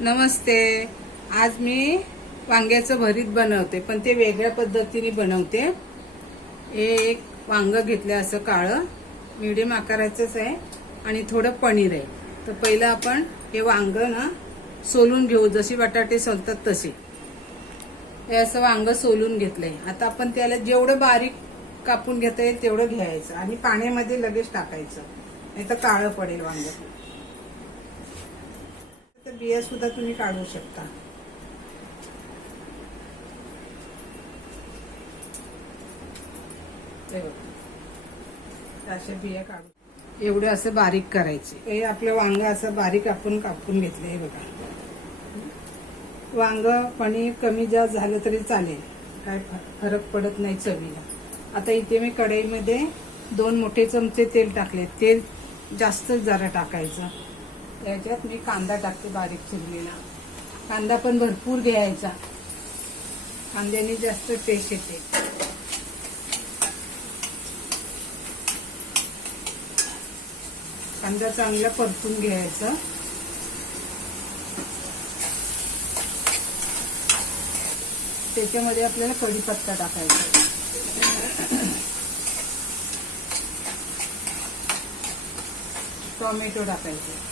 नमस्ते. आज मी वांग्याचं भरीत बनवते, पण ते वेगळ्या पद्धतीने बनवते. हे एक वांग घेतलं असं काळं, मीडियम आकाराचंच आहे आणि थोडं पनीर आहे. तर पहिलं आपण हे वांग ना सोलून घेऊ, जशी बटाटे सोलतात तसे. हे असं वांग सोलून घेतलंय. आता आपण त्याला जेवढं बारीक कापून घेता येईल तेवढं घ्यायचं आणि पाण्यामध्ये लगेच टाकायचं, नाही तर काळं पडेल वांग. बिया सुद्धा तुम्ही काढू शकता. अशा बिया काढू, एवढं असं बारीक करायचे. हे आपलं वांग असं बारीक आपण कापून घेतलं. हे बघा, वांग पनीर कमी जास्त झालं तरी चालेल, काय फरक पडत नाही चवीला. आता इथे मी कढईमध्ये 2 मोठे चमचे तेल टाकले. तेल जास्त जरा टाकायचं. त्याच्यात मी कांदा टाकते, बारीक चिरलेला. कांदा पण भरपूर घ्यायचा, कांद्याने जास्त टेस्ट येते. कांदा चांगला परतून घ्यायचा. त्याच्यामध्ये आपल्याला कढीपत्ता टाकायचा, टोमॅटो टाकायचे.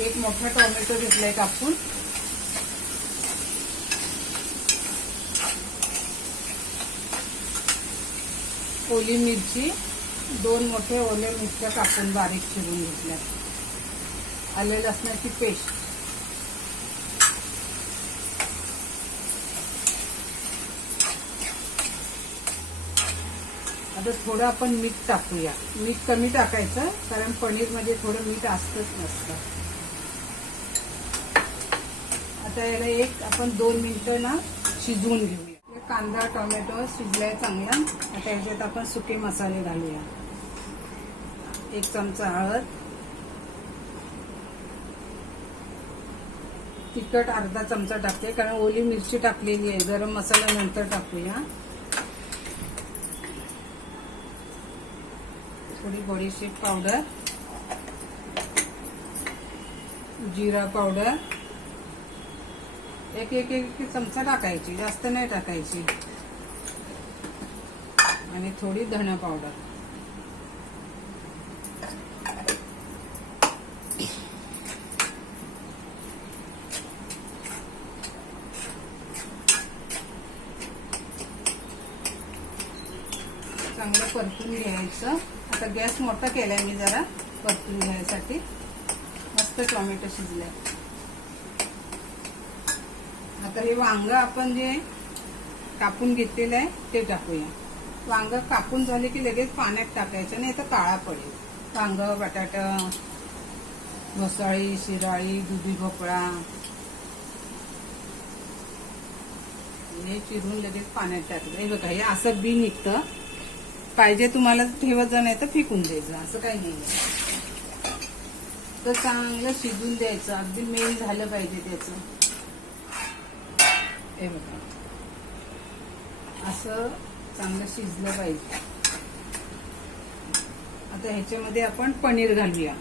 एक मोठा टोमॅटो घेतलाय कापून. ओली मिरची, 2 मोठे ओल्या मिरच्या कापून बारीक चिरून घेतल्या. आले लसणाची पेस्ट, आता थोडं आपण मीठ टाकूया. मीठ कमी टाकायचं, कारण पनीर मध्ये थोडं मीठ असतच नसतं. आता याला आपण 2 मिनिटं ना शिजवून घेऊया. कांदा टोमॅटो शिजलाय चांगला. आता याच्यात आपण सुके मसाले घालूया. 1 चमचा हळद, तिखट अर्धा चमचा टाकते, कारण ओली मिरची टाकलेली आहे. गरम मसाला नंतर टाकूया. थोडी बडीशेप पावडर, जिरा पावडर, एक चमचा टाकायची, जास्त नाही टाकायची. आणि थोडी धना पावडर. चांगलं परतून घ्यायचं. आता गॅस मोठा केलाय मी जरा परतून घ्यायसाठी. मस्त टोमॅटो शिजलाय. आता हे वांग आपण जे कापून घेतलेलं आहे ते टाकूया. वांग कापून झाले की लगेच पाण्यात टाकायचं, नाही तर काळा पडेल. वांग, बटाटा, घोसाळी, शिराळी, दुधी भोपळा हे चिरून लगेच पाण्यात टाकलं. हे बघा, हे असं बी निघतं. पाहिजे तुम्हाला ठेवत जा, नाही तर फेकून द्यायचं, असं काही नाही. तर चांगलं शिजून द्यायचं, अगदी मेल झालं पाहिजे त्याचं. हे बघा, असं चांगलं शिजलं पाहिजे. आता ह्याच्यामध्ये आपण पनीर घालूया.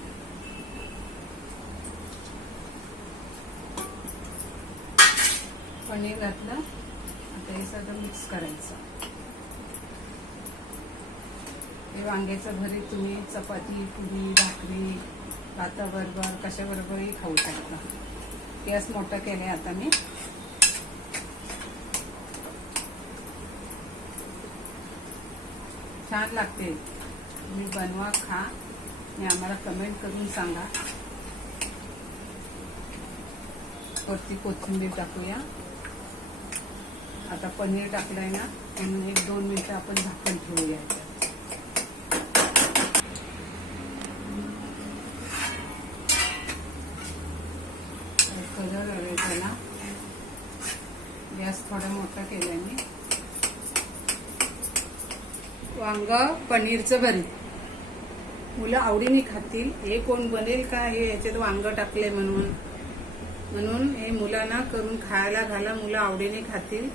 पनीर घातलं. आता हे सगळं मिक्स करायचं. हे वांग्याचं भरीत तुम्ही चपाती, पुरी, भाकरी, भाताबरोबर कशाबरोबरही खाऊ शकता. गॅस मोठा केलाय आता मी. छान लागते. तुम्ही बनवा, खा आणि आम्हाला कमेंट करून सांगा. वरती कोथिंबीर टाकूया. आता पनीर टाकलंय ना, म्हणून 1-2 मिनिटं आपण झाकण ठेवूया. कलर हवे त्याला. गॅस थोडा मोठा केलाय मी. वांग पनीरचं भरीत मुलं आवडीने खातील. हे कोण बनेल का, हे याच्यात वांग टाकले म्हणून हे मुलांना करून खायला घाला. मुलं आवडीने खातील.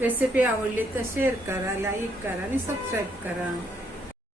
रेसिपी आवडली तर शेअर करा, लाईक करा आणि सबस्क्राईब करा.